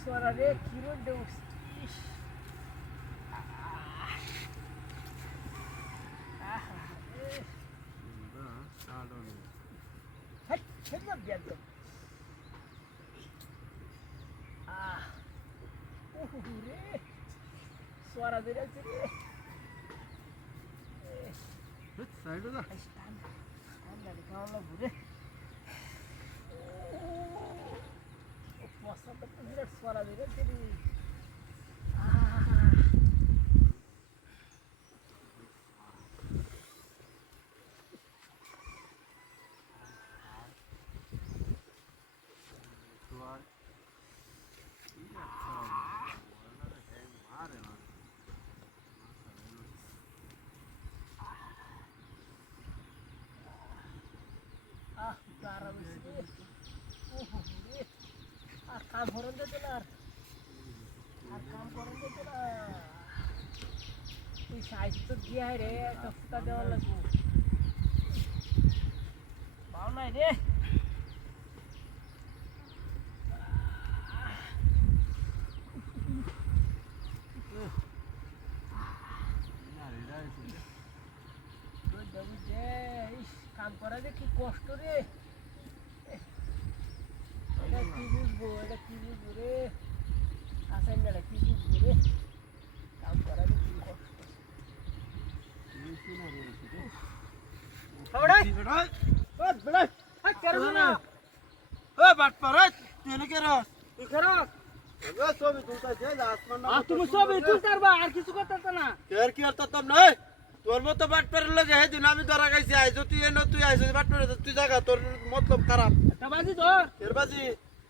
সোয়ারা রে কি রোদে উঠছিস সোয়ারা ধরে আছে রে সাইড দা ঠান্ডা খাওয়া লাগবে রে মশাটা তো বিরাট সোয়ারা ধরে আছে রে কাম করেন দিতে না আর কাম করেন দিতে না তুই সাইজ তো দিয়ে রে একটা ফুটা দেওয়ার লাগবো পাও নাই রে কাম করা যে কি কষ্ট রে এটা কি বুঝবো রে আসেন না কি বুঝবো রে কাম করা যে কি কষ্ট তুমি সবই তুলতে পারবা আর কিছু করতে না তোর মতো বাট পেরে লগে হে দিন আমি ধরা গাইছি আইছো তুই এনো তুই আইছো বাট পেরে তুই জায়গা তোর মতলব খারাপ একটা বাজি ধর এর বাজি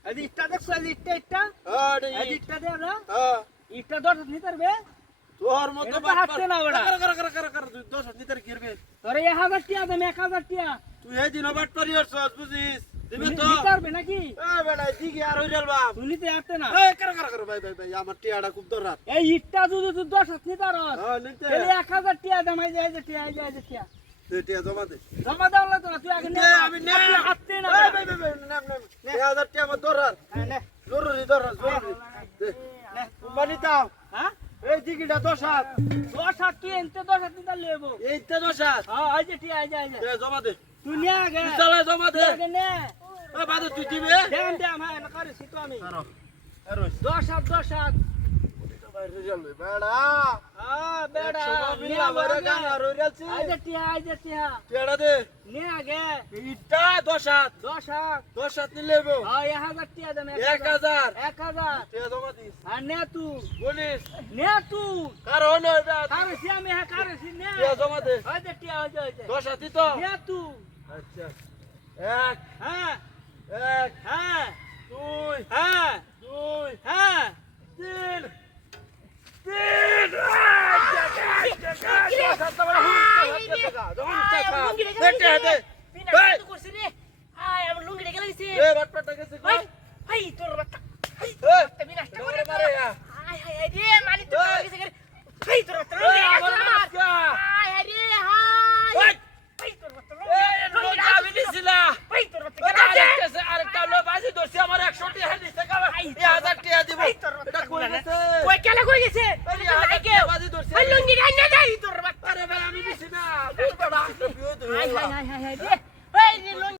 এই ইটটা দেখছ এই ইটটা হ্যাঁ এই ইটটা দে না হ্যাঁ ইটটা ধর নিতে পারবে তোর মতো এটা তো বাট হাঁটতে না ওটা। কর তুই 10 নিতে গিরবে তোর 1000 টাকা দাম 1000 টাকা তুই হে দিন বাট পেরে হরছস বুঝিস দিবে তো নিতে পারবে নাকি এ বেটা দিকে আর হইরাল বাপ তুই নিতে পারতে না এ কর ভাই আমার টিয়াটা খুব দরকার এই ইটটা যদি তুই 10 নিতে পারস হ্যাঁ নিতে তাহলে 1000 টাকা দাম এই যে টাকা দে টিয়া জমা দে জমা দাও লাগতো না তুই আগে নে আমি নে হাঁটতে না ভাই নাম 1000 টাকা আমার দরকার হ্যাঁ নে জরুরি দরকার জরুরি দে কোম্পানি দাও হ্যাঁ এই দিকিটা 10 হাত 10 হাত তুই এনতে 10 হাত নিতে লেবো এইটা 10 হাত হ্যাঁ এই যে টিয়া এই যে দে জমা দে তুই নে আগে চলে জমা দে আগে নে এ বাদে তুই দিবে দেন হ্যাঁ না করে সিটো আমি আরো আরো 10 হাত ভাই রেজাল্ট বেড়া হ্যাঁ বেড়া বিল্লা মারা গান আর রইরাছি এই যে টিয়া টিয়াটা দে নে আগে এইটা 10 হাত 10 হাত নিলেবো হ্যাঁ 1000 টাকা দাম 1000 1000 টিয়া জমা দিস আর নে তুই বলিস নে তুই কারণ এটা কারে সি আমি হ্যাঁ কারে সি নে টিয়া জমা দে ওই যে টিয়া ওই যে 10 হাতই তো নে তুই আচ্ছা এক হ্যাঁ এক হ্যাঁ দুই হ্যাঁ দুই হ্যাঁ তিন তিন